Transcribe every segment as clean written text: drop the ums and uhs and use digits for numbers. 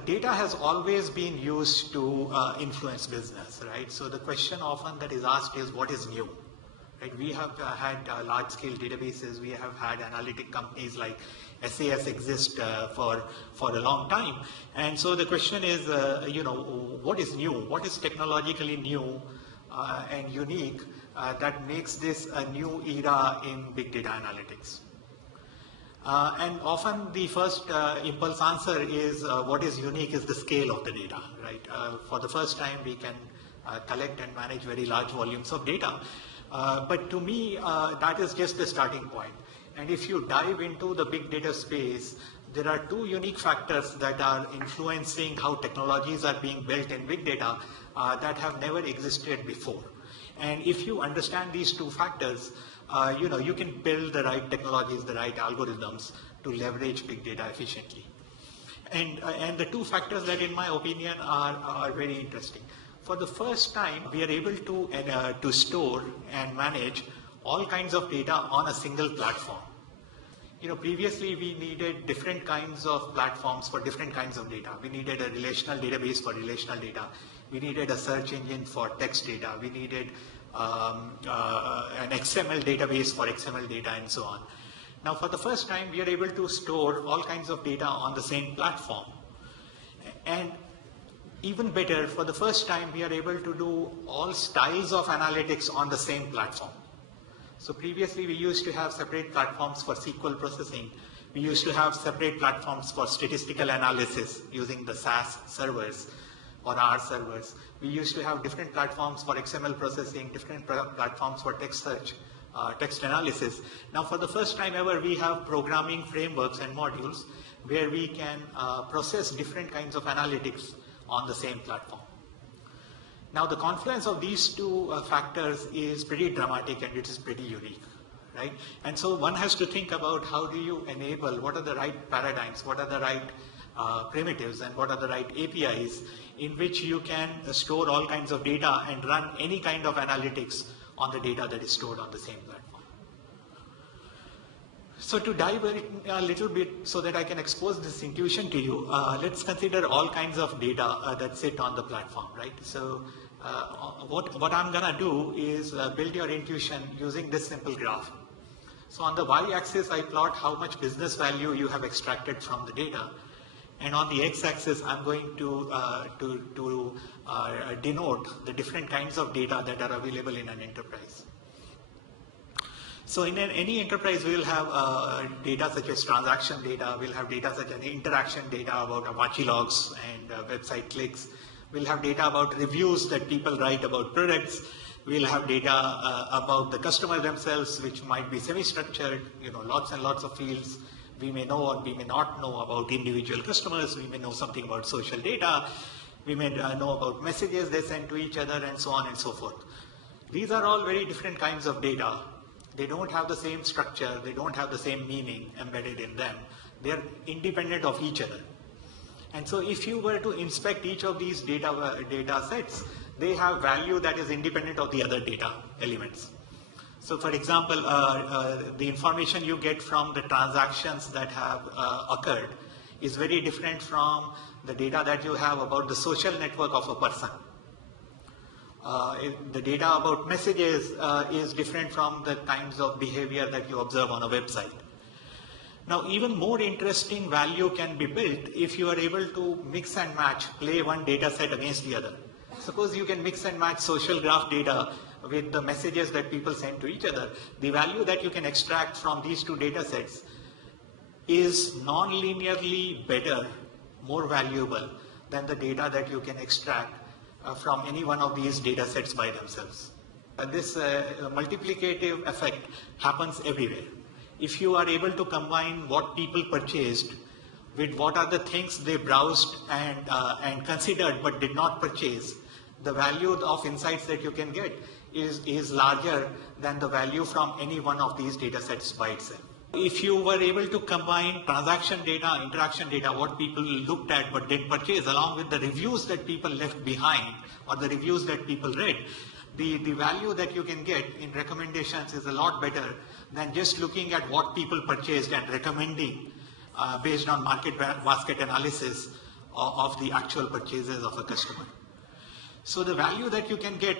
data has always been used to influence business, right? So the question often that is asked is, what is new? Right? We have had large-scale databases. We have had analytic companies like SAS exist for a long time. And so the question is, what is new? What is technologically new and unique that makes this a new era in big data analytics? And often the first impulse answer is what is unique is the scale of the data, right? For the first time, we can collect and manage very large volumes of data. But to me, that is just the starting point. And if you dive into the big data space, there are two unique factors that are influencing how technologies are being built in big data that have never existed before. And if you understand these two factors, you can build the right technologies, the right algorithms to leverage big data efficiently. And the two factors that, in my opinion, are very interesting. For the first time, we are able to store and manage all kinds of data on a single platform. Previously we needed different kinds of platforms for different kinds of data. We needed a relational database for relational data. We needed a search engine for text data. We needed an XML database for XML data and so on. Now, for the first time, we are able to store all kinds of data on the same platform. And even better, for the first time, we are able to do all styles of analytics on the same platform. So previously, we used to have separate platforms for SQL processing. We used to have separate platforms for statistical analysis using the SAS servers or R servers. We used to have different platforms for XML processing, different platforms for text search, text analysis. Now, for the first time ever, we have programming frameworks and modules where we can process different kinds of analytics on the same platform. Now, the confluence of these two factors is pretty dramatic and it is pretty unique, right? And so one has to think about how do you enable, what are the right paradigms, what are the right primitives, and what are the right APIs in which you can store all kinds of data and run any kind of analytics on the data that is stored on the same platform. So to dive a little bit so that I can expose this intuition to you, let's consider all kinds of data that sit on the platform, right? So what I'm gonna do is build your intuition using this simple graph. So on the y-axis, I plot how much business value you have extracted from the data. And on the x-axis, I'm going to denote the different kinds of data that are available in an enterprise. So in any enterprise, we will have data such as transaction data. We'll have data such as interaction data about Apache logs and website clicks. We'll have data about reviews that people write about products. We'll have data about the customer themselves, which might be semi-structured, lots and lots of fields. We may know or we may not know about individual customers. We may know something about social data. We may know about messages they send to each other and so on and so forth. These are all very different kinds of data. They don't have the same structure. They don't have the same meaning embedded in them. They're independent of each other. And so if you were to inspect each of these data sets, they have value that is independent of the other data elements. So for example, the information you get from the transactions that have occurred is very different from the data that you have about the social network of a person. The data about messages is different from the kinds of behavior that you observe on a website. Now, even more interesting value can be built if you are able to mix and match, play one data set against the other. Suppose you can mix and match social graph data with the messages that people send to each other. The value that you can extract from these two data sets is non-linearly better, more valuable than the data that you can extract from any one of these data sets by themselves. This multiplicative effect happens everywhere. If you are able to combine what people purchased with what are the things they browsed and considered but did not purchase, the value of insights that you can get is larger than the value from any one of these data sets by itself. If you were able to combine transaction data, interaction data, what people looked at but didn't purchase, along with the reviews that people left behind or the reviews that people read, the value that you can get in recommendations is a lot better than just looking at what people purchased and recommending based on market basket analysis of the actual purchases of a customer. So the value that you can get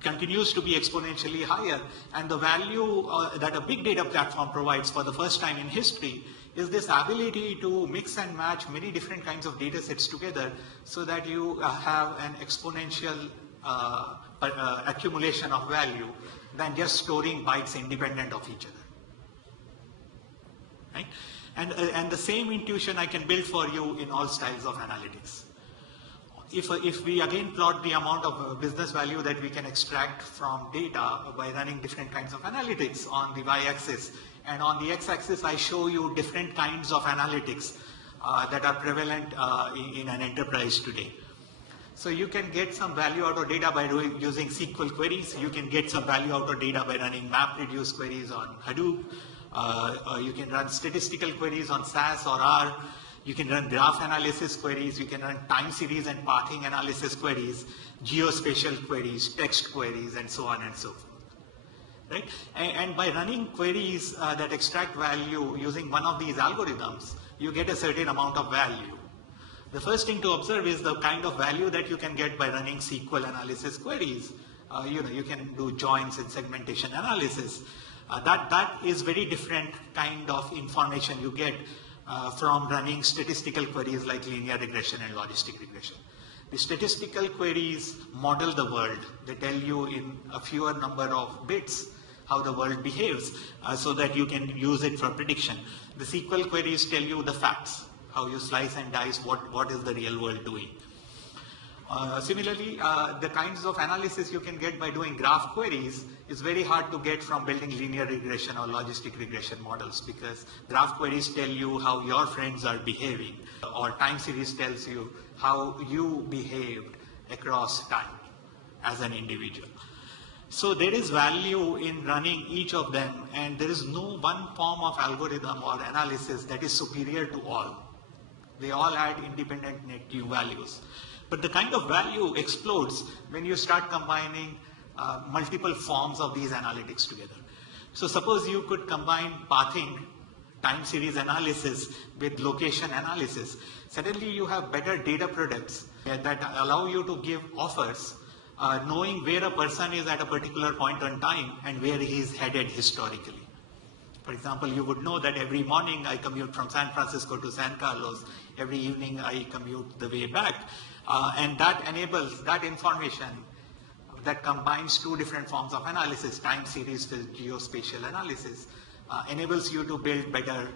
continues to be exponentially higher, and the value that a big data platform provides for the first time in history is this ability to mix and match many different kinds of data sets together so that you have an exponential accumulation of value than just storing bytes independent of each other. Right? And the same intuition I can build for you in all styles of analytics. If we again plot the amount of business value that we can extract from data by running different kinds of analytics on the y-axis, and on the x-axis I show you different kinds of analytics that are prevalent in an enterprise today. So you can get some value out of data by using SQL queries. You can get some value out of data by running MapReduce queries on Hadoop. You can run statistical queries on SAS or R. You can run graph analysis queries, you can run time series and pathing analysis queries, geospatial queries, text queries, and so on and so forth. Right? And by running queries that extract value using one of these algorithms, you get a certain amount of value. The first thing to observe is the kind of value that you can get by running SQL analysis queries. You can do joins and segmentation analysis. That is very different kind of information you get from running statistical queries like linear regression and logistic regression. The statistical queries model the world. They tell you in a fewer number of bits how the world behaves so that you can use it for prediction. The SQL queries tell you the facts, how you slice and dice what is the real world doing. Similarly, the kinds of analysis you can get by doing graph queries is very hard to get from building linear regression or logistic regression models, because graph queries tell you how your friends are behaving, or time series tells you how you behaved across time as an individual. So there is value in running each of them, and there is no one form of algorithm or analysis that is superior to all. They all add independent net new values. But the kind of value explodes when you start combining multiple forms of these analytics together. So suppose you could combine pathing, time series analysis with location analysis. Suddenly you have better data products that allow you to give offers knowing where a person is at a particular point in time and where he is headed historically. For example, you would know that every morning I commute from San Francisco to San Carlos. Every evening I commute the way back. And that enables that information that combines two different forms of analysis, time series with geospatial analysis, enables you to build better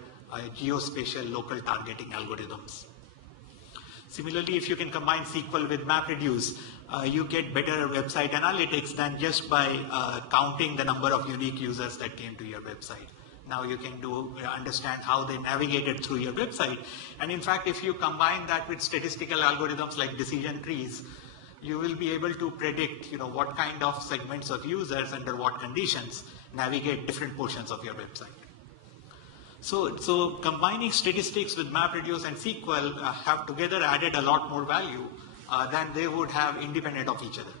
geospatial local targeting algorithms. Similarly, if you can combine SQL with MapReduce, you get better website analytics than just by counting the number of unique users that came to your website. Now you can understand how they navigated through your website. And in fact, if you combine that with statistical algorithms like decision trees, you will be able to predict what kind of segments of users under what conditions navigate different portions of your website. So combining statistics with MapReduce and SQL have together added a lot more value than they would have independent of each other.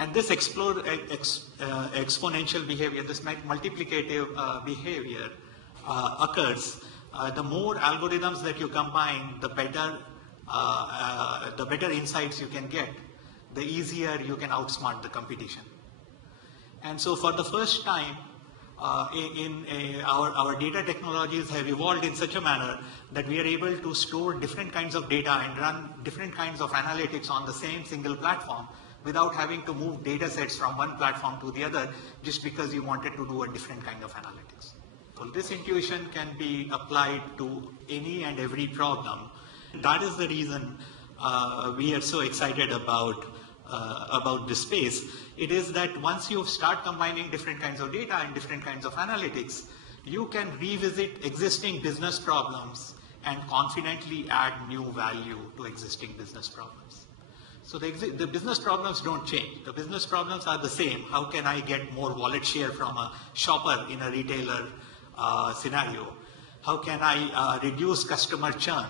And this exponential behavior, this multiplicative behavior occurs. The more algorithms that you combine, the better insights you can get, the easier you can outsmart the competition. And so for the first time, our data technologies have evolved in such a manner that we are able to store different kinds of data and run different kinds of analytics on the same single platform without having to move data sets from one platform to the other just because you wanted to do a different kind of analytics. So this intuition can be applied to any and every problem. That is the reason we are so excited about this space. It is that once you start combining different kinds of data and different kinds of analytics, you can revisit existing business problems and confidently add new value to existing business problems. So the business problems don't change. The business problems are the same. How can I get more wallet share from a shopper in a retailer scenario? How can I reduce customer churn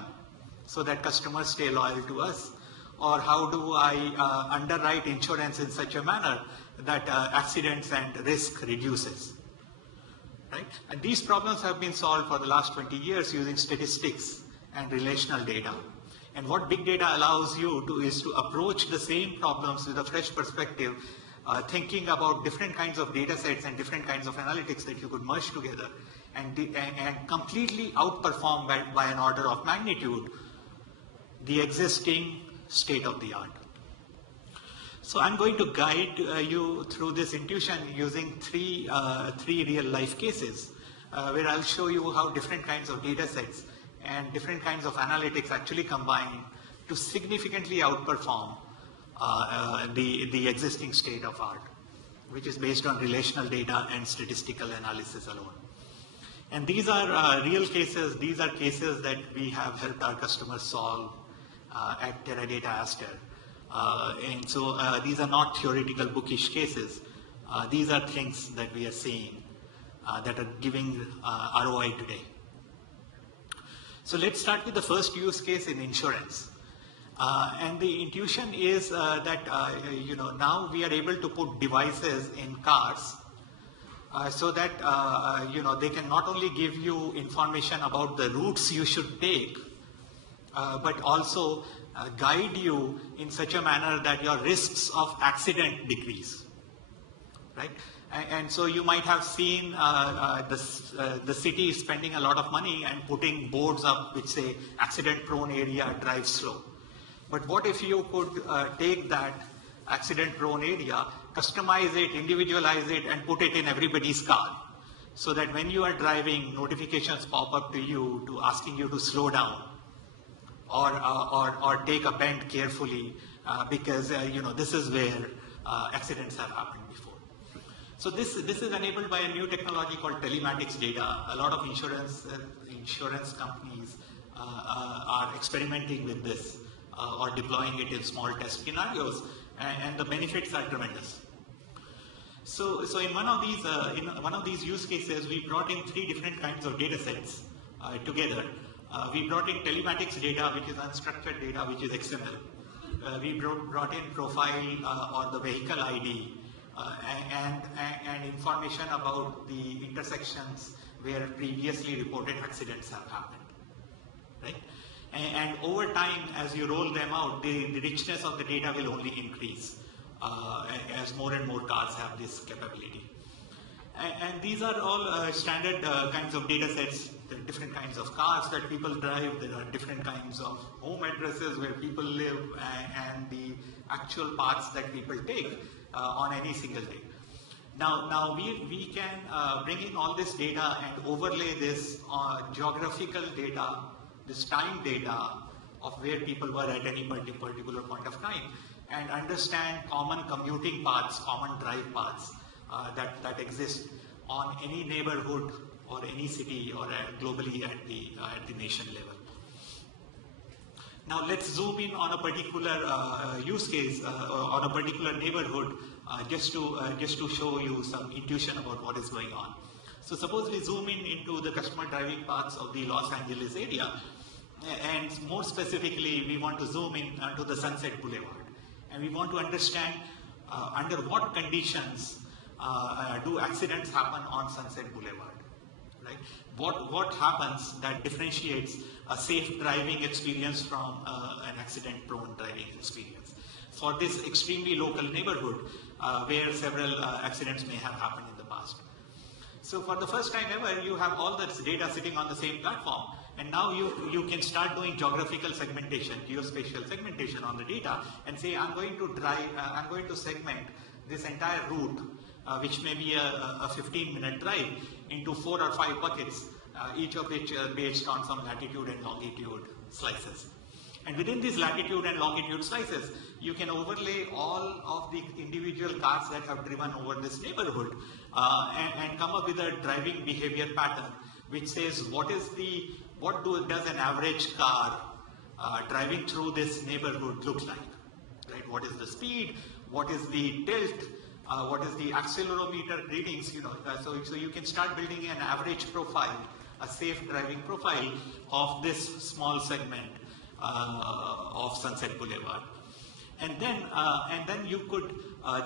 so that customers stay loyal to us? Or how do I underwrite insurance in such a manner that accidents and risk reduces? Right? And these problems have been solved for the last 20 years using statistics and relational data. And what big data allows you to is to approach the same problems with a fresh perspective, thinking about different kinds of data sets and different kinds of analytics that you could merge together and completely outperform by an order of magnitude the existing state of the art. So I'm going to guide you through this intuition using three real life cases where I'll show you how different kinds of data sets and different kinds of analytics actually combine to significantly outperform the existing state of art, which is based on relational data and statistical analysis alone. And these are real cases. These are cases that we have helped our customers solve at Teradata Aster. And so these are not theoretical bookish cases. These are things that we are seeing that are giving ROI today. So let's start with the first use case in insurance. And the intuition is that now we are able to put devices in cars so that they can not only give you information about the routes you should take, but also guide you in such a manner that your risks of accident decrease, right? And so you might have seen the city spending a lot of money and putting boards up which say accident-prone area, drive slow. But what if you could take that accident-prone area, customize it, individualize it, and put it in everybody's car, so that when you are driving, notifications pop up to you asking you to slow down or take a bend carefully because this is where accidents have happened before. So this is enabled by a new technology called telematics data. A lot of insurance companies are experimenting with this or deploying it in small test scenarios, and the benefits are tremendous. So in one of these use cases, we brought in three different kinds of data sets together. We brought in telematics data, which is unstructured data, which is XML. We brought in profile or the vehicle ID and information about the intersections where previously reported accidents have happened, right? And over time, as you roll them out, the richness of the data will only increase as more and more cars have this capability. And these are all standard kinds of data sets. There are different kinds of cars that people drive. There are different kinds of home addresses where people live and the actual paths that people take on any single day. Now we can bring in all this data and overlay this geographical data, this time data of where people were at any particular point of time, and understand common commuting paths, common drive paths that exist on any neighborhood or any city or globally at the nation level. Now let's zoom in on a particular use case on a particular neighborhood just to show you some intuition about what is going on. So suppose we zoom in into the customer driving paths of the Los Angeles area, and more specifically, we want to zoom in to the Sunset Boulevard, and we want to understand under what conditions do accidents happen on Sunset Boulevard, right? What happens that differentiates a safe driving experience from an accident-prone driving experience for this extremely local neighborhood where several accidents may have happened in the past. So for the first time ever, you have all this data sitting on the same platform, and now you can start doing geographical segmentation, geospatial segmentation on the data, and say I'm going to segment this entire route, which may be a 15-minute drive, into 4 or 5 buckets, each of which are based on some latitude and longitude slices. And within these latitude and longitude slices, you can overlay all of the individual cars that have driven over this neighborhood and come up with a driving behavior pattern, which says what does an average car driving through this neighborhood look like, right? What is the speed? What is the tilt? What is the accelerometer readings? So you can start building an average profile, a safe driving profile of this small segment of Sunset Boulevard. And then you could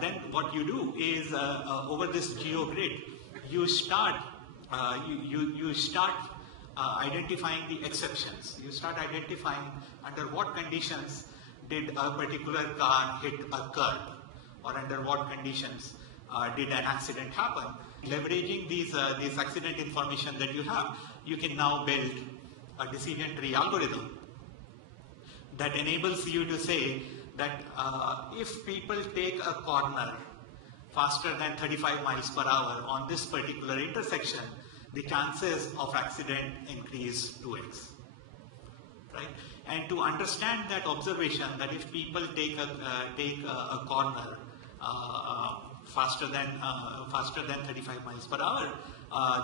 then what you do is over this geo grid, you start identifying the exceptions. You start identifying under what conditions did a particular car hit a curb, or under what conditions did an accident happen. Leveraging these accident information that you have, you can now build a decision tree algorithm that enables you to say that if people take a corner faster than 35 miles per hour on this particular intersection, the chances of accident increase 2x. Right? And to understand that observation, that if people take a corner faster than 35 miles per hour,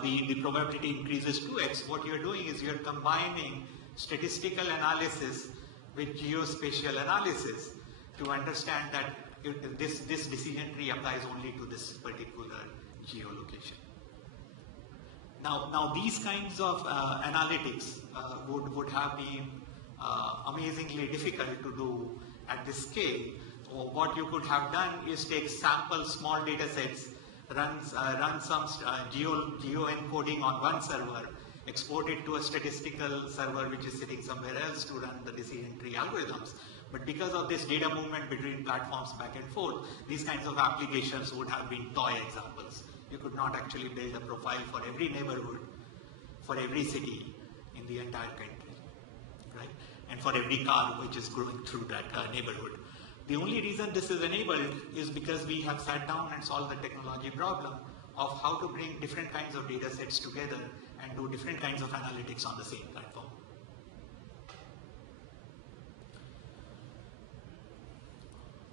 the probability increases 2x. What you're doing is you're combining statistical analysis with geospatial analysis to understand that this decision tree applies only to this particular geolocation. Now these kinds of analytics would have been amazingly difficult to do at this scale. Or what you could have done is take sample small data sets, run some geo encoding on one server, export it to a statistical server which is sitting somewhere else to run the decision tree algorithms. But because of this data movement between platforms back and forth, these kinds of applications would have been toy examples. You could not actually build a profile for every neighborhood, for every city in the entire country, right? And for every car which is going through that neighborhood. The only reason this is enabled is because we have sat down and solved the technology problem of how to bring different kinds of data sets together and do different kinds of analytics on the same platform.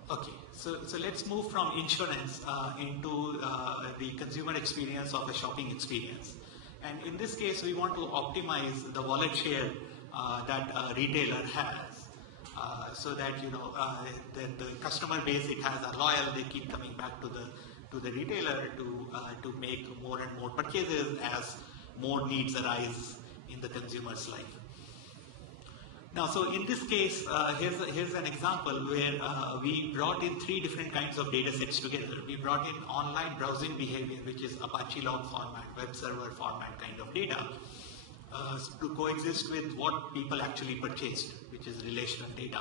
Okay, so let's move from insurance into the consumer experience of a shopping experience. And in this case, we want to optimize the wallet share that a retailer has. So that the customer base it has are loyal, they keep coming back to the retailer to make more and more purchases as more needs arise in the consumer's life. Now, so in this case, here's an example where we brought in 3 different kinds of data sets together. We brought in online browsing behavior, which is Apache log format, web server format kind of data, to coexist with what people actually purchased, which is relational data,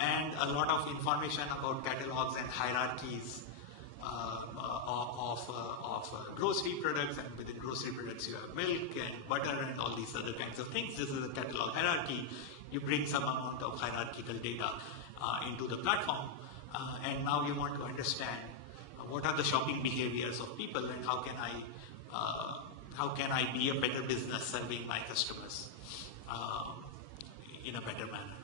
and a lot of information about catalogs and hierarchies of grocery products, and within grocery products you have milk and butter and all these other kinds of things. This is a catalog hierarchy. You bring some amount of hierarchical data into the platform, and now you want to understand what are the shopping behaviors of people and how can I be a better business serving my customers in a better manner.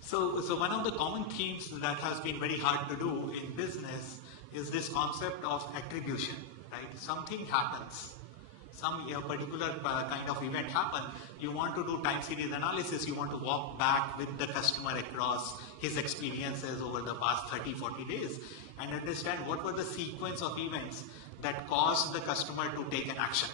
So one of the common themes that has been very hard to do in business is this concept of attribution, right? Something happens, some particular kind of event happens, you want to do time series analysis, you want to walk back with the customer across his experiences over the past 30, 40 days and understand what were the sequence of events that caused the customer to take an action.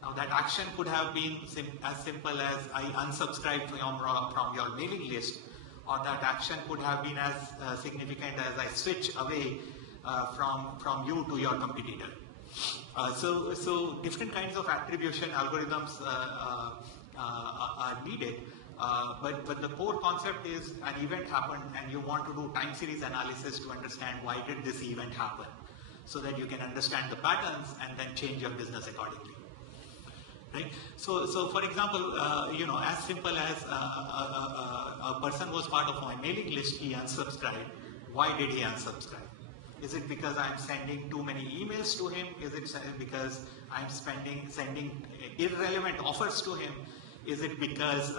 Now that action could have been as simple as I unsubscribed from your mailing list, or that action could have been as significant as I switch away from you to your competitor. So different kinds of attribution algorithms are needed, but the core concept is an event happened and you want to do time series analysis to understand why did this event happen, so that you can understand the patterns and then change your business accordingly. Right? So for example, as simple as a person was part of my mailing list, he unsubscribed. Why did he unsubscribe? Is it because I'm sending too many emails to him? Is it because I'm sending irrelevant offers to him? Is it because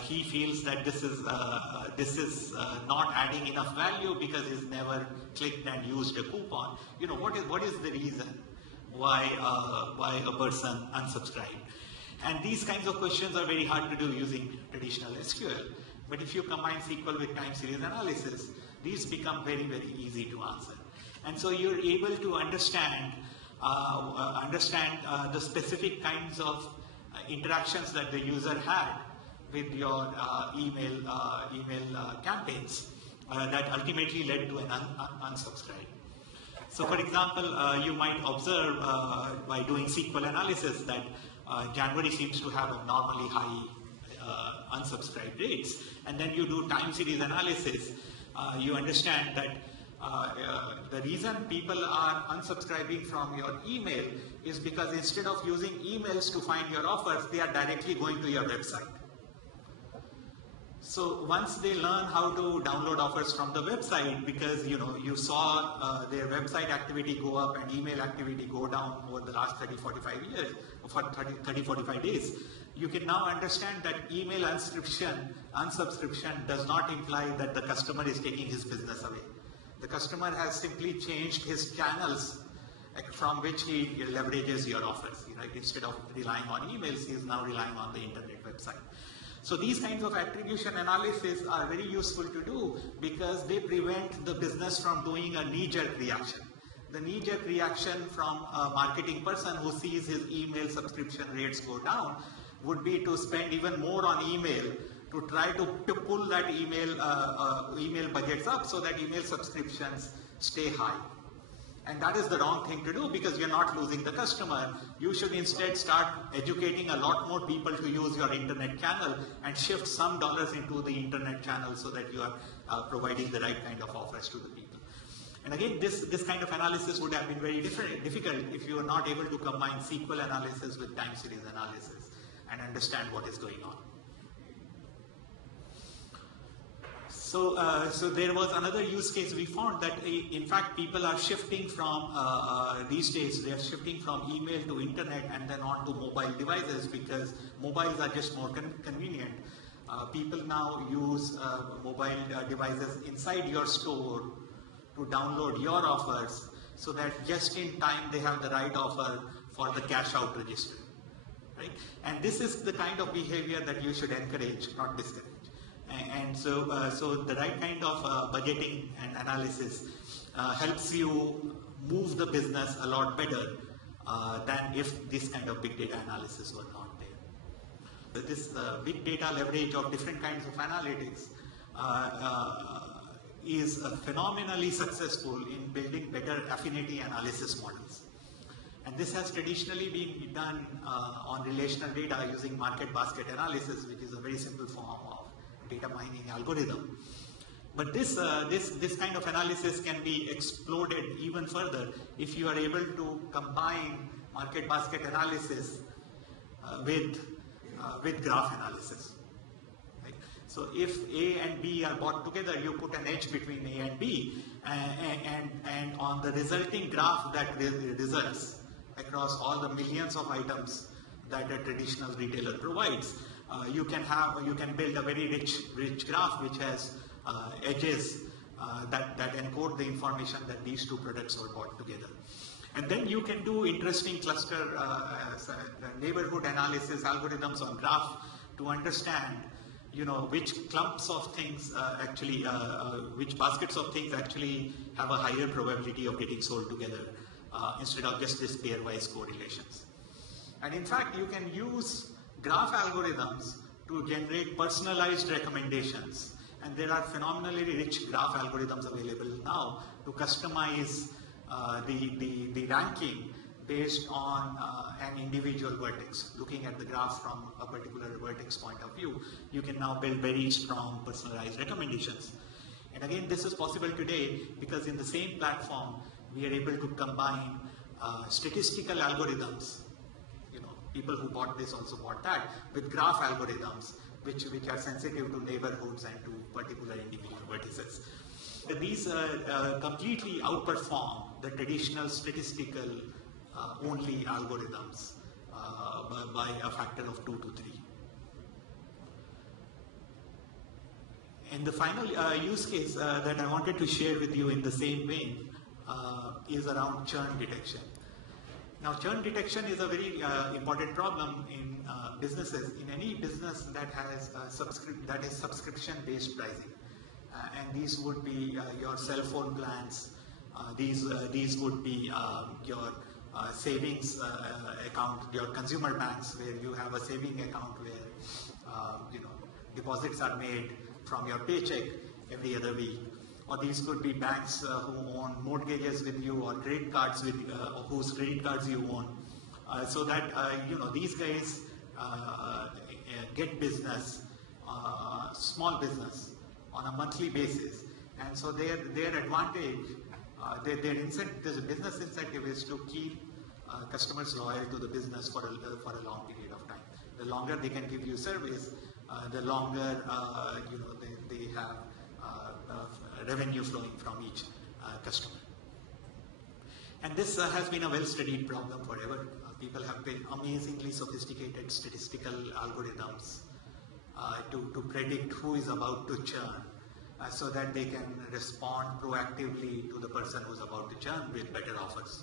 he feels that this is not adding enough value because he's never clicked and used a coupon? What is the reason why a person unsubscribed? And these kinds of questions are very hard to do using traditional SQL. But if you combine SQL with time series analysis, these become very, very easy to answer. And so you're able to understand the specific kinds of interactions that the user had with your email campaigns that ultimately led to an unsubscribe. So for example, you might observe by doing SQL analysis that January seems to have abnormally high unsubscribe rates. And then you do time series analysis, you understand that the reason people are unsubscribing from your email is because instead of using emails to find your offers, they are directly going to your website. So once they learn how to download offers from the website, because you saw their website activity go up and email activity go down over the last 30-45 years, for 30-45 days, you can now understand that email unsubscription does not imply that the customer is taking his business away. The customer has simply changed his channels from which he leverages your offers. Right? Instead of relying on emails, he is now relying on the internet website. So these kinds of attribution analysis are very useful to do because they prevent the business from doing a knee-jerk reaction. The knee-jerk reaction from a marketing person who sees his email subscription rates go down would be to spend even more on email to try to pull that email budgets up so that email subscriptions stay high. And that is the wrong thing to do because you're not losing the customer. You should instead start educating a lot more people to use your internet channel and shift some dollars into the internet channel so that you are providing the right kind of offers to the people. And again, this kind of analysis would have been very difficult if you are not able to combine SQL analysis with time series analysis and understand what is going on. So there was another use case we found that in fact people are shifting from, these days they are shifting from email to internet and then on to mobile devices because mobiles are just more convenient. People now use mobile devices inside your store to download your offers so that just in time they have the right offer for the cash out register. Right? And this is the kind of behavior that you should encourage, not discourage. And so the right kind of budgeting and analysis helps you move the business a lot better than if this kind of big data analysis were not there. So this big data leverage of different kinds of analytics is phenomenally successful in building better affinity analysis models. And this has traditionally been done on relational data using market basket analysis, which is a very simple form of data mining algorithm. But this kind of analysis can be exploded even further if you are able to combine market basket analysis with graph analysis. Right? So if A and B are bought together, you put an edge between A and B, and on the resulting graph that results across all the millions of items that a traditional retailer provides, you can build a very rich graph which has edges that encode the information that these two products were bought together. And then you can do interesting cluster neighborhood analysis algorithms on graph to understand which clumps of things which baskets of things actually have a higher probability of getting sold together instead of just this pairwise correlations. And in fact, you can use graph algorithms to generate personalized recommendations. And there are phenomenally rich graph algorithms available now to customize the ranking based on an individual vertex. Looking at the graph from a particular vertex point of view, you can now build very strong personalized recommendations. And again, this is possible today because in the same platform, we are able to combine statistical algorithms. People who bought this also bought that with graph algorithms, which are sensitive to neighborhoods and to particular individual vertices. These completely outperform the traditional statistical only algorithms by a factor of 2 to 3. And the final use case that I wanted to share with you in the same vein is around churn detection. Now, churn detection is a very important problem in businesses. In any business that has subscription-based pricing, and these would be your cell phone plans. These would be your savings account, your consumer banks, where you have a saving account where deposits are made from your paycheck every other week. or these could be banks who own mortgages with you, or credit cards with whose credit cards you own, so that these guys get business, small business, on a monthly basis, and so their advantage, their incentive, the business incentive is to keep customers loyal to the business for a long period of time. The longer they can give you service, the longer they have revenue flowing from each customer. And this has been a well-studied problem forever. People have built amazingly sophisticated statistical algorithms to predict who is about to churn, so that they can respond proactively to the person who's about to churn with better offers.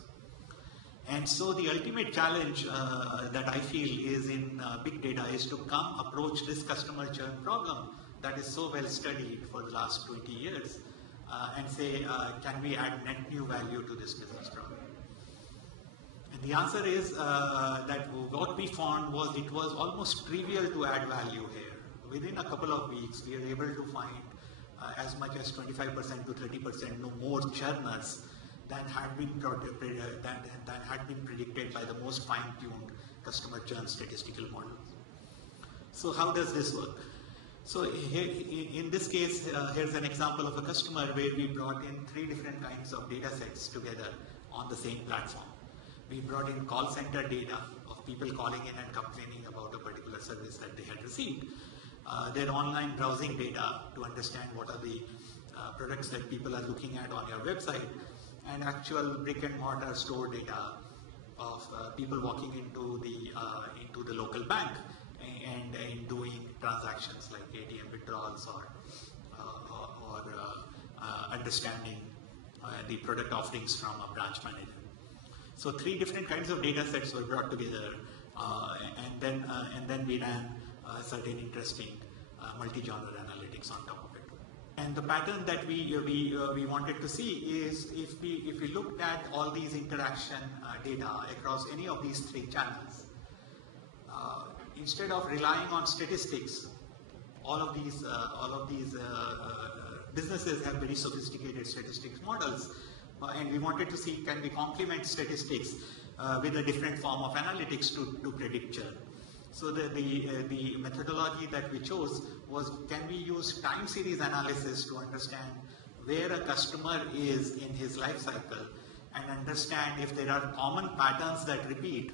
And so the ultimate challenge that I feel is in big data is to approach this customer churn problem that is so well studied for the last 20 years and say, can we add net new value to this business problem? And the answer is that what we found was it was almost trivial to add value here. Within a couple of weeks, we are able to find as much as 25% to 30% more churners than had been predicted by the most fine-tuned customer churn statistical models. So how does this work? So here, in this case, here's an example of a customer where we brought in 3 different kinds of data sets together on the same platform. We brought in call center data of people calling in and complaining about a particular service that they had received. Their online browsing data to understand what are the products that people are looking at on your website, and actual brick and mortar store data of people walking into the local bank and doing transactions like ATM withdrawals or understanding the product offerings from a branch manager. So 3 different kinds of data sets were brought together, and then we ran certain interesting multi-genre analytics on top of it. And the pattern that we wanted to see is if we looked at all these interaction data across any of these 3 channels, instead of relying on statistics, all of these businesses have very sophisticated statistics models, and we wanted to see, can we complement statistics with a different form of analytics to predict churn. So the methodology that we chose was, can we use time series analysis to understand where a customer is in his life cycle and understand if there are common patterns that repeat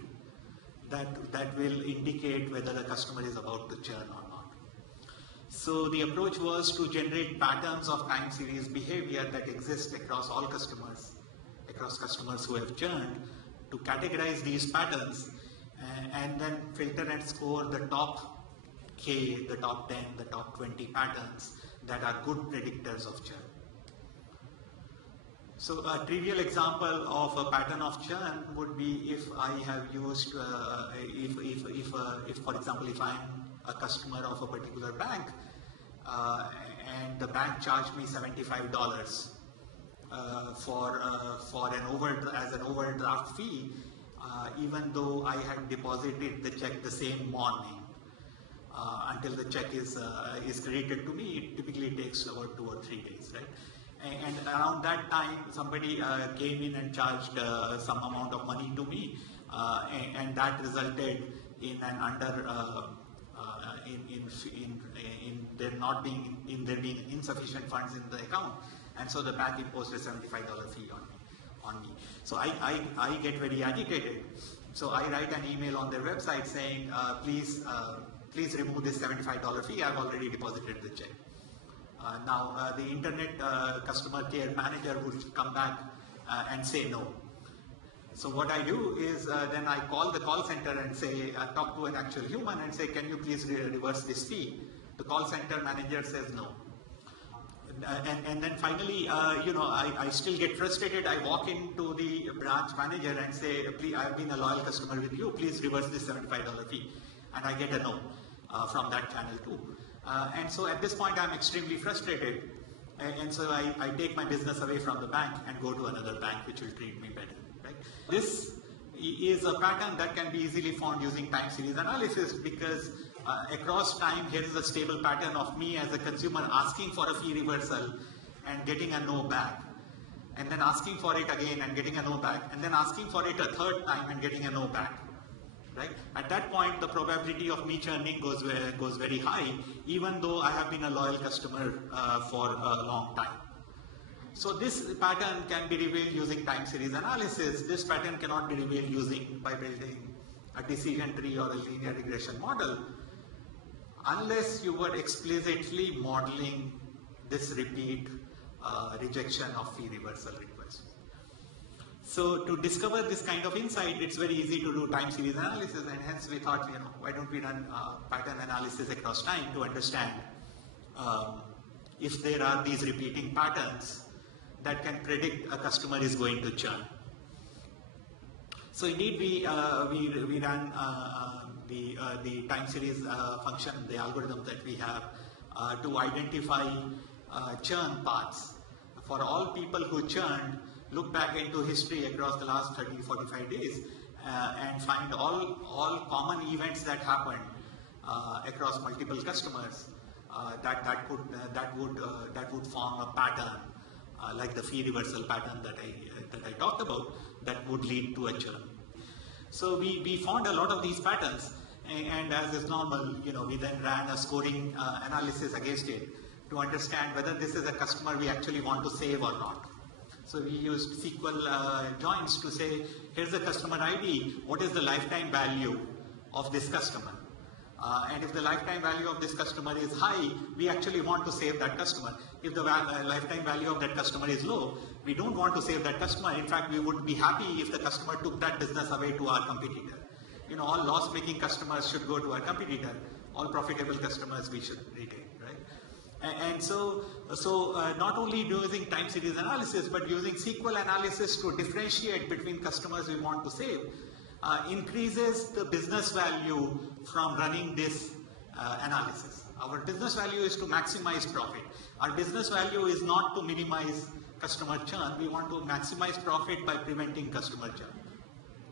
that will indicate whether a customer is about to churn or not. So the approach was to generate patterns of time series behavior that exist across all customers, across customers who have churned, to categorize these patterns and then filter and score the top K, the top 10, the top 20 patterns that are good predictors of churn. So a trivial example of a pattern of churn would be if I have used, if for example, if I'm a customer of a particular bank and the bank charged me $75 as an overdraft fee, even though I had deposited the check the same morning. Until the check is credited to me, it typically takes about 2 or 3 days, right? And around that time, somebody came in and charged some amount of money to me, and that resulted in an there being insufficient funds in the account, and so the bank imposed a $75 fee on me. So I get very agitated. So I write an email on their website saying, please remove this $75 fee. I've already deposited the check. Now the internet customer care manager would come back and say no. So what I do is then I call the call center and say, talk to an actual human and say, can you please reverse this fee? The call center manager says no. And then finally, I still get frustrated. I walk into the branch manager and say, please, I've been a loyal customer with you. Please reverse this $75 fee. And I get a no from that channel too. And so at this point, I'm extremely frustrated. And so I take my business away from the bank and go to another bank which will treat me better. Right? This is a pattern that can be easily found using time series analysis, because across time, here is a stable pattern of me as a consumer asking for a fee reversal and getting a no back, and then asking for it again and getting a no back, and then asking for it a third time and getting a no back, right? At that point, the probability of me churning goes very high, even though I have been a loyal customer for a long time. So this pattern can be revealed using time series analysis. This pattern cannot be revealed by building a decision tree or a linear regression model, unless you were explicitly modeling this repeat rejection of fee reversal requests. So to discover this kind of insight, it's very easy to do time series analysis, and hence we thought, why don't we run pattern analysis across time to understand if there are these repeating patterns that can predict a customer is going to churn. So indeed, we ran the time series function, the algorithm that we have to identify churn paths. For all people who churned, look back into history across the last 30-45 days and find all common events that happened across multiple customers that would form a pattern, like the fee reversal pattern that I talked about, that would lead to a churn. So we found a lot of these patterns, and as is normal, we then ran a scoring analysis against it to understand whether this is a customer we actually want to save or not. So we used SQL joins to say, here's the customer ID, what is the lifetime value of this customer? And if the lifetime value of this customer is high, we actually want to save that customer. If the lifetime value of that customer is low, we don't want to save that customer. In fact, we would be happy if the customer took that business away to our competitor. All loss-making customers should go to our competitor. All profitable customers we should retain, right? And so not only using time series analysis, but using SQL analysis to differentiate between customers we want to save, increases the business value from running this analysis. Our business value is to maximize profit. Our business value is not to minimize customer churn. We want to maximize profit by preventing customer churn,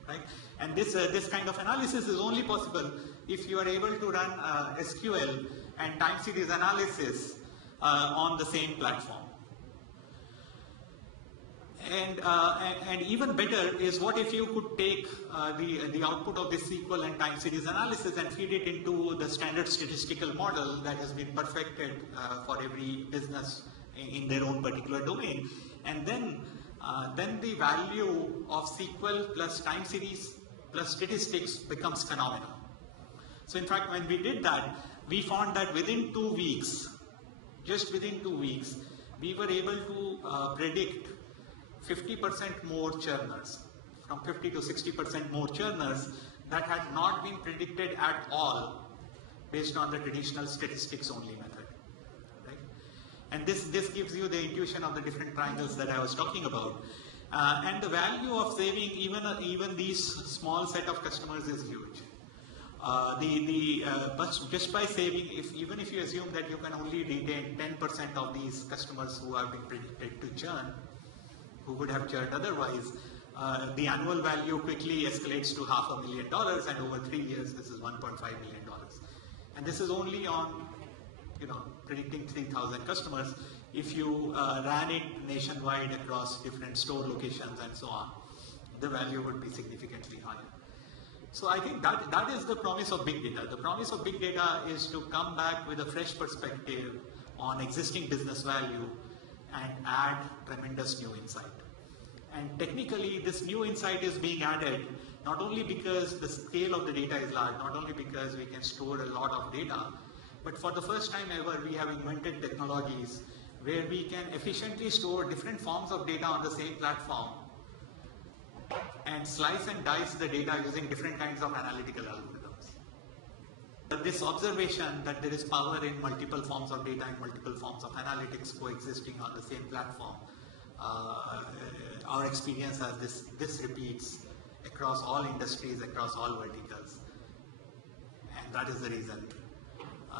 right? And this kind of analysis is only possible if you are able to run SQL and time series analysis on the same platform. And even better is, what if you could take the output of this SQL and time series analysis and feed it into the standard statistical model that has been perfected for every business in their own particular domain, and then the value of SQL plus time series plus statistics becomes phenomenal. So in fact, when we did that, we found that within 2 weeks, just within 2 weeks, we were able to predict 50% more churners, from 50 to 60% more churners that had not been predicted at all based on the traditional statistics only method, right? And this gives you the intuition of the different triangles that I was talking about. And the value of saving even these small set of customers is huge. But just by saving, even if you assume that you can only retain 10% of these customers who have been predicted to churn, who would have churned otherwise, the annual value quickly escalates to $500,000, and over 3 years, this is $1.5 million. And this is only on, predicting 3,000 customers. If you ran it nationwide across different store locations and so on, the value would be significantly higher. So I think that is the promise of big data. The promise of big data is to come back with a fresh perspective on existing business value and add tremendous new insight. And technically, this new insight is being added not only because the scale of the data is large, not only because we can store a lot of data, but for the first time ever, we have invented technologies where we can efficiently store different forms of data on the same platform and slice and dice the data using different kinds of analytical algorithms. But this observation that there is power in multiple forms of data and multiple forms of analytics coexisting on the same platform, our experience as this repeats across all industries, across all verticals. And that is the reason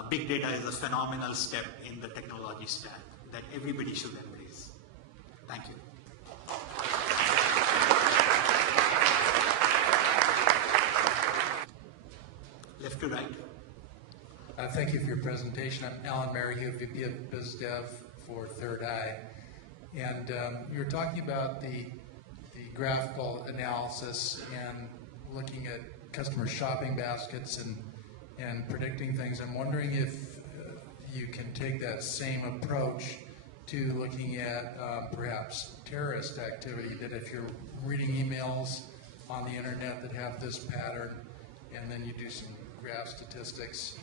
big data is a phenomenal step in the technology stack that everybody should embrace. Thank you. Left to right. Thank you for your presentation. I'm Alan Merrihew, VP of Biz Dev for Third Eye. And you're talking about the graphical analysis and looking at customer shopping baskets and predicting things. I'm wondering if you can take that same approach to looking at perhaps terrorist activity, that if you're reading emails on the internet that have this pattern and then you do some graph statistics,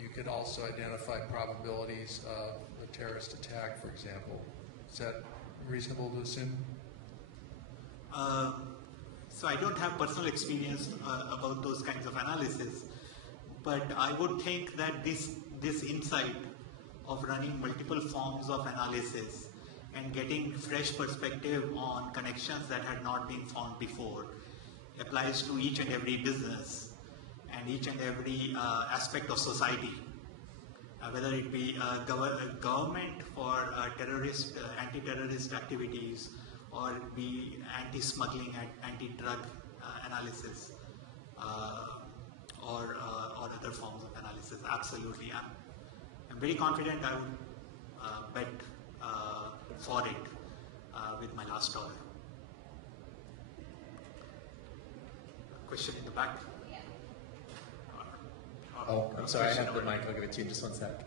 you could also identify probabilities of a terrorist attack, for example. Is that reasonable to assume? So I don't have personal experience about those kinds of analysis, but I would think that this insight of running multiple forms of analysis and getting fresh perspective on connections that had not been found before applies to each and every business and each and every aspect of society, whether it be government for terrorist, anti-terrorist activities, or be anti-smuggling and anti-drug analysis, or other forms of analysis. Absolutely, I'm very confident I would bet for it with my last dollar. Question in the back? Oh, I'm sorry, I have the mic. I'll give it to you in just one sec.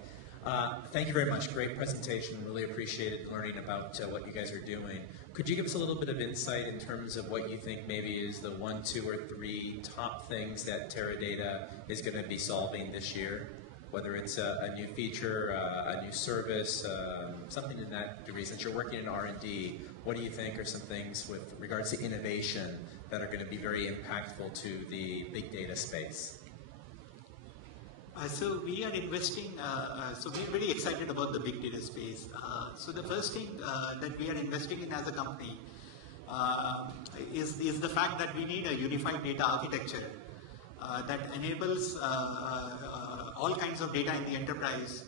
Thank you very much. Great presentation. Really appreciated learning about what you guys are doing. Could you give us a little bit of insight in terms of what you think maybe is the 1, 2, or 3 top things that Teradata is going to be solving this year? Whether it's a new feature, a new service, something in that degree. Since you're working in R&D, what do you think are some things with regards to innovation that are going to be very impactful to the big data space? So we are investing, so we're very excited about the big data space. So the first thing that we are investing in as a company is the fact that we need a unified data architecture that enables all kinds of data in the enterprise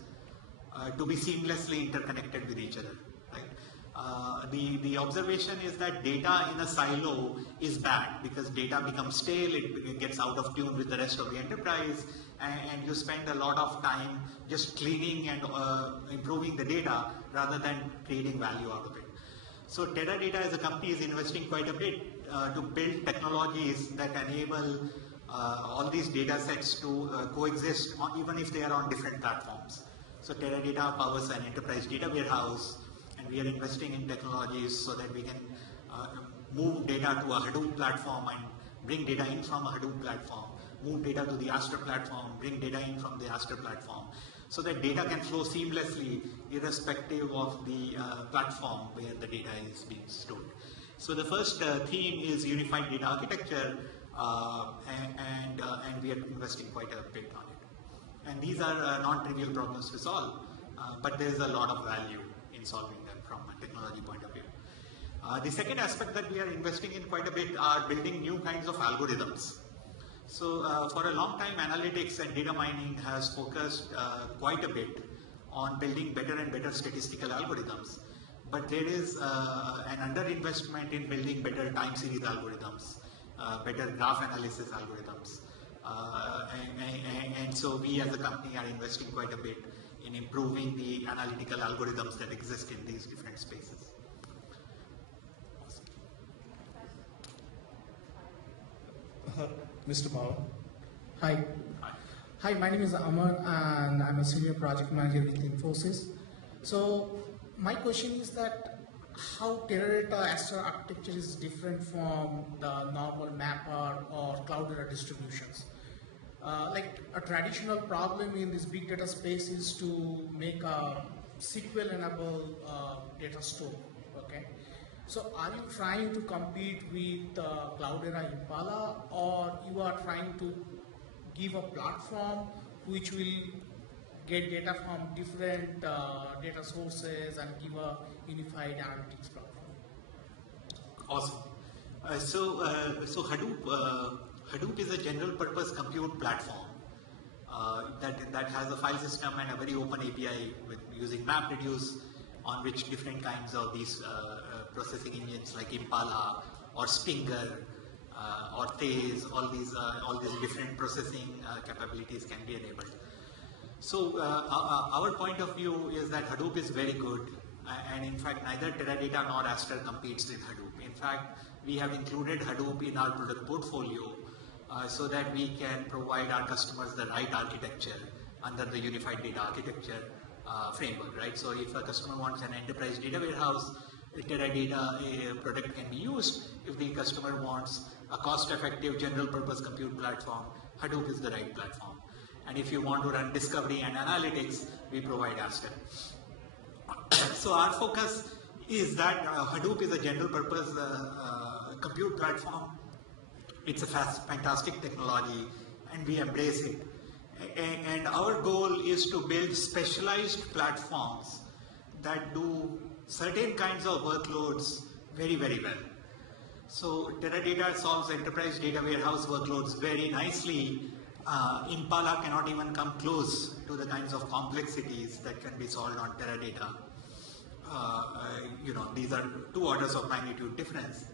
to be seamlessly interconnected with each other. Right? The observation is that data in a silo is bad because data becomes stale, it gets out of tune with the rest of the enterprise, and you spend a lot of time just cleaning and improving the data rather than creating value out of it. So Teradata as a company is investing quite a bit to build technologies that enable all these data sets to coexist even if they are on different platforms. So Teradata powers an enterprise data warehouse, and we are investing in technologies so that we can move data to a Hadoop platform and bring data in from a Hadoop platform, move data to the Aster platform, bring data in from the Aster platform, so that data can flow seamlessly irrespective of the platform where the data is being stored. So the first theme is unified data architecture, and we are investing quite a bit on it. And these are non-trivial problems to solve, but there is a lot of value in solving them from a technology point of view. The second aspect that we are investing in quite a bit are building new kinds of algorithms. So for a long time, analytics and data mining has focused quite a bit on building better and better statistical algorithms. But there is an underinvestment in building better time series algorithms, better graph analysis algorithms. And so we as a company are investing quite a bit in improving the analytical algorithms that exist in these different spaces. Mr. Bawa. Hi. Hi, my name is Amar and I'm a senior project manager with Infosys. So my question is that how Teradata Aster architecture is different from the normal mapper or Cloudera distributions. Like a traditional problem in this big data space is to make a SQL-enabled data store. Okay. So are you trying to compete with Cloudera Impala, or you are trying to give a platform which will get data from different data sources and give a unified analytics platform? Awesome. So Hadoop is a general purpose compute platform that has a file system and a very open API with using MapReduce, on which different kinds of these processing engines like Impala or Stinger or Thales, all these different processing capabilities can be enabled. So our point of view is that Hadoop is very good And in fact, neither Teradata nor Aster competes with Hadoop. In fact, we have included Hadoop in our product portfolio so that we can provide our customers the right architecture under the unified data architecture framework, right? So if a customer wants an enterprise data warehouse, a Teradata product can be used. If the customer wants a cost-effective general purpose compute platform, Hadoop is the right platform. And if you want to run discovery and analytics, we provide Aster. So our focus is that Hadoop is a general purpose compute platform. It's a fantastic technology and we embrace it. And our goal is to build specialized platforms that do certain kinds of workloads very, very well. So Teradata solves enterprise data warehouse workloads very nicely. Impala cannot even come close to the kinds of complexities that can be solved on Teradata. These are 2 orders of magnitude difference,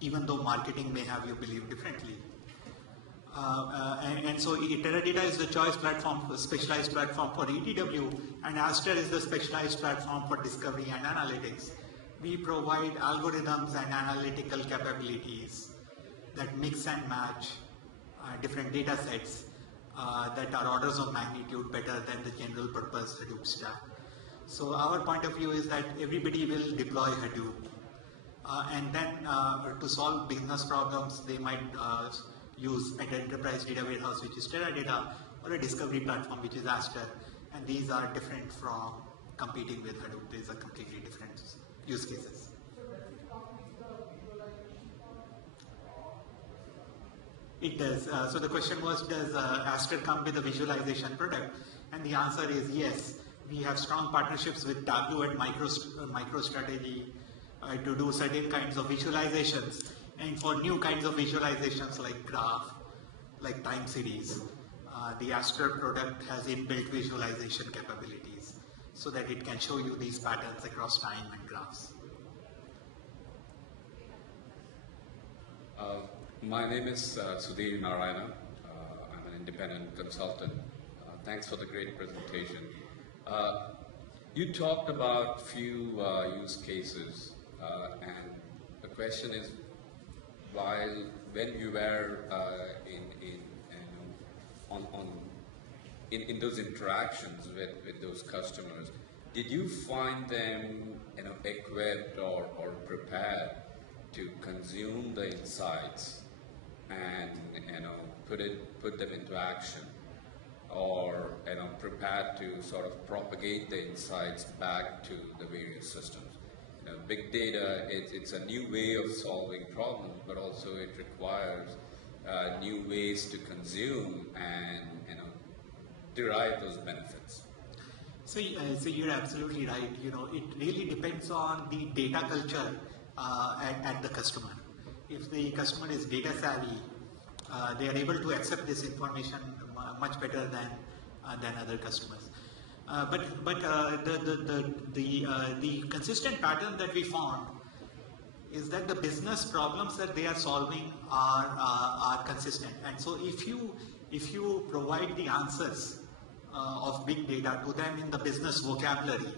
even though marketing may have you believe differently. And so Teradata is the choice platform, specialized platform for EDW, and Aster is the specialized platform for discovery and analytics. We provide algorithms and analytical capabilities that mix and match different data sets that are orders of magnitude better than the general purpose Hadoop stack. So our point of view is that everybody will deploy Hadoop. And then to solve business problems, they might use an enterprise data warehouse, which is Teradata, or a discovery platform, which is Aster. And these are different from competing with Hadoop. These are completely different use cases. It does. So the question was, does Aster come with a visualization product? And the answer is yes. We have strong partnerships with Tableau and MicroStrategy to do certain kinds of visualizations. And for new kinds of visualizations like graph, like time series, the Aster product has inbuilt visualization capabilities so that it can show you these patterns across time and graphs. My name is Sudhir Narayana. I'm an independent consultant. Thanks for the great presentation. You talked about few use cases, and the question is, when you were in those interactions with those customers, did you find them equipped or prepared to consume the insights and put them into action, or prepared to sort of propagate the insights back to the various systems? Big data, it's a new way of solving problems, but also it requires new ways to consume and derive those benefits. So you're absolutely right. It really depends on the data culture at the customer. If the customer is data savvy, they are able to accept this information much better than other customers. But the consistent pattern that we found is that the business problems that they are solving are consistent. And so if you provide the answers of big data to them in the business vocabulary,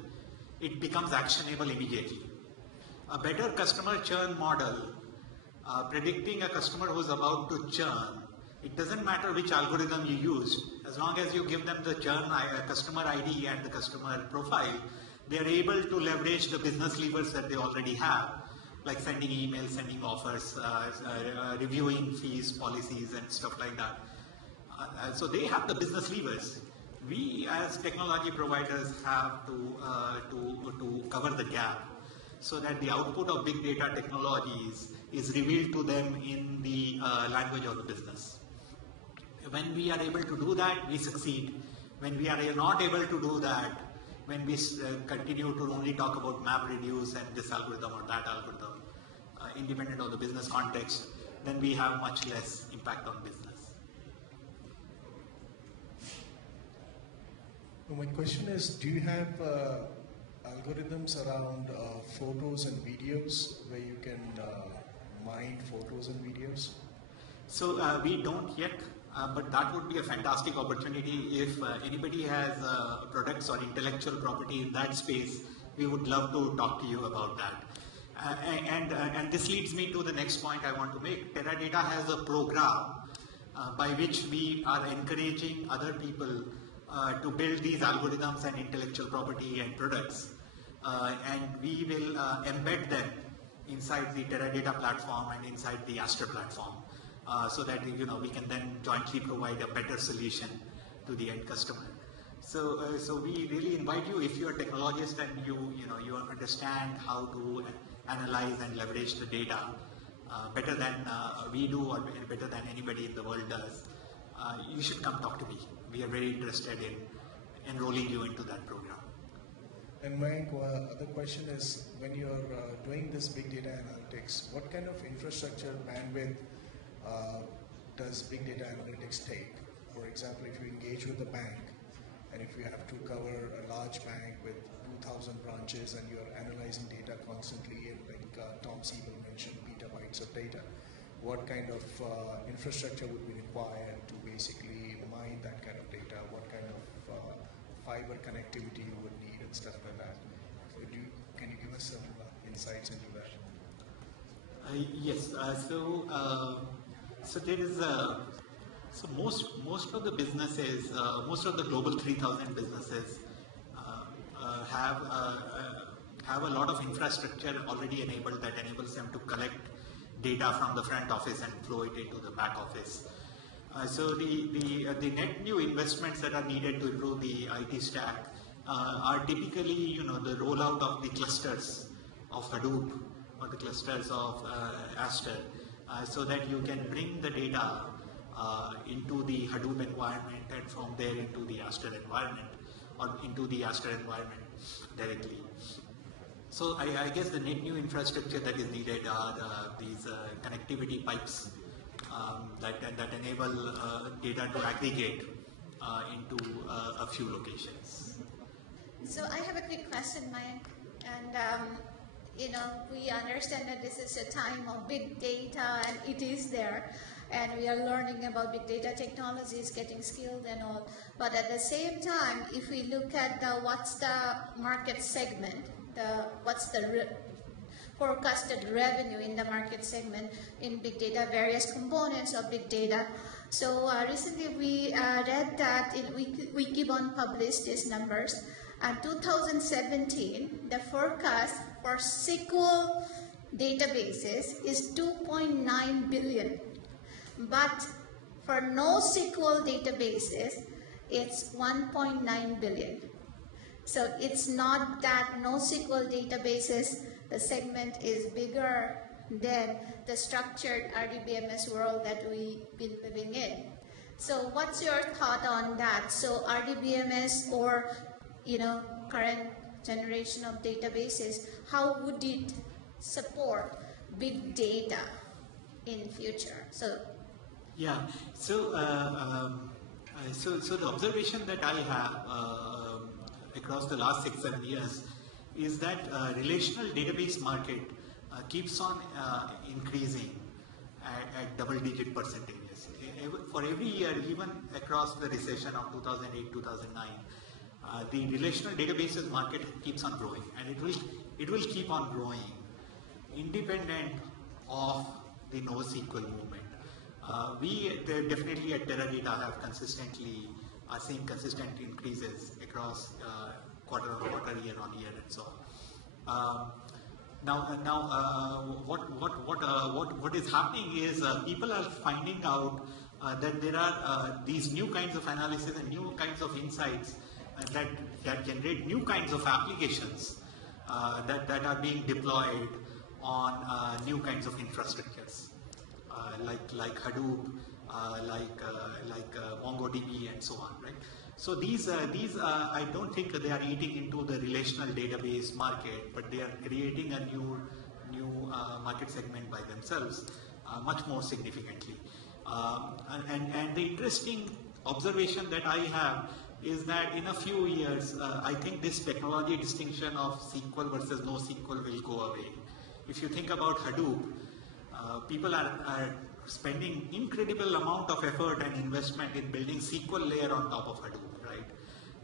it becomes actionable immediately. A better customer churn model, predicting a customer who's about to churn, it doesn't matter which algorithm you use, as long as you give them the churn customer ID and the customer profile, they are able to leverage the business levers that they already have, like sending emails, sending offers, reviewing fees, policies, and stuff like that. So they have the business levers. We, as technology providers, have to cover the gap so that the output of big data technologies is revealed to them in the language of the business. When we are able to do that, we succeed. When we are not able to do that, when we continue to only talk about map reduce and this algorithm or that algorithm, independent of the business context, then we have much less impact on business. My question is, do you have algorithms around photos and videos where you can mine photos and videos? So we don't yet, but that would be a fantastic opportunity if anybody has products or intellectual property in that space. we would love to talk to you about that. And this leads me to the next point I want to make. Teradata has a program by which we are encouraging other people to build these algorithms and intellectual property and products. And we will embed them inside the Teradata platform and inside the Aster platform, so that we can then jointly provide a better solution to the end customer. So we really invite you, if you're a technologist and you understand how to analyze and leverage the data better than we do, or better than anybody in the world does, you should come talk to me. We are very interested in enrolling you into that program. And Mayank, the question is, when you're doing this big data analytics, what kind of infrastructure bandwidth does big data analytics take? For example, if you engage with a bank, and if you have to cover a large bank with 2,000 branches and you're analyzing data constantly, and like Tom Siebel mentioned, petabytes of data, what kind of infrastructure would be required to basically mine that kind of data? What kind of fiber connectivity you would need and stuff like that? So can you give us some insights into that? Yes. So there is so most of the businesses, most of the global 3,000 businesses have a lot of infrastructure already enabled that enables them to collect data from the front office and flow it into the back office. So the net new investments that are needed to improve the IT stack are typically the rollout of the clusters of Hadoop or the clusters of Aster, so that you can bring the data into the Hadoop environment and from there into the Aster environment, or into the Aster environment directly. So I guess the net new infrastructure that is needed are these connectivity pipes that enable data to aggregate into a few locations. So I have a quick question, Mayank, and we understand that this is a time of big data, and it is there, and we are learning about big data technologies, getting skilled and all. But at the same time, if we look at what's the market segment, what's the forecasted revenue in the market segment in big data, various components of big data. So recently we read that Wikibon published these numbers. In 2017, the forecast for SQL databases is 2.9 billion. But for NoSQL databases, it's 1.9 billion. So it's not that NoSQL databases, the segment is bigger than the structured RDBMS world that we've been living in. So what's your thought on that? So RDBMS, or current generation of databases, how would it support big data in future? So yeah, so the observation that I have across the last 6-7 years is that relational database market keeps on increasing at double-digit percentages. For every year, even across the recession of 2008-2009, the relational databases market keeps on growing, and it will keep on growing, independent of the NoSQL movement. We definitely at Teradata have are seeing consistent increases across quarter-on-quarter, year-on-year, and so on. What is happening is people are finding out that there are these new kinds of analysis and new kinds of insights that generate new kinds of applications that are being deployed on new kinds of infrastructures, like Hadoop, like MongoDB, and so on, right? So these I don't think they are eating into the relational database market, but they are creating a new market segment by themselves, much more significantly. And the interesting observation that I have is that in a few years, I think this technology distinction of SQL versus NoSQL will go away. If you think about Hadoop, people are spending incredible amount of effort and investment in building SQL layer on top of Hadoop, right?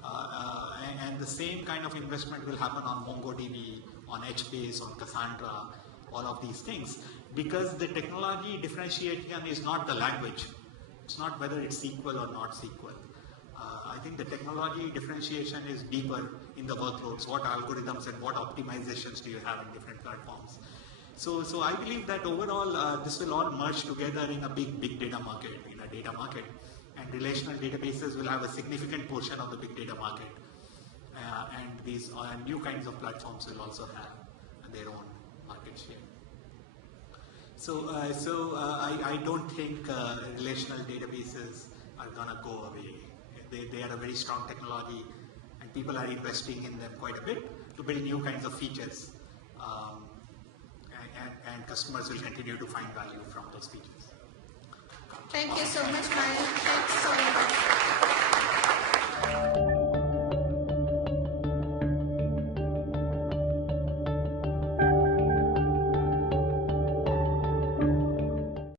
And the same kind of investment will happen on MongoDB, on HBase, on Cassandra, all of these things, because the technology differentiation is not the language. It's not whether it's SQL or not SQL. I think the technology differentiation is deeper in the workloads. What algorithms and what optimizations do you have in different platforms? So I believe that overall this will all merge together in a big data market, and relational databases will have a significant portion of the big data market. And these new kinds of platforms will also have their own market share. So I don't think relational databases are going to go away. They are a very strong technology, and people are investing in them quite a bit to build new kinds of features. And customers will continue to find value from those features. Thank you so much, Mayank.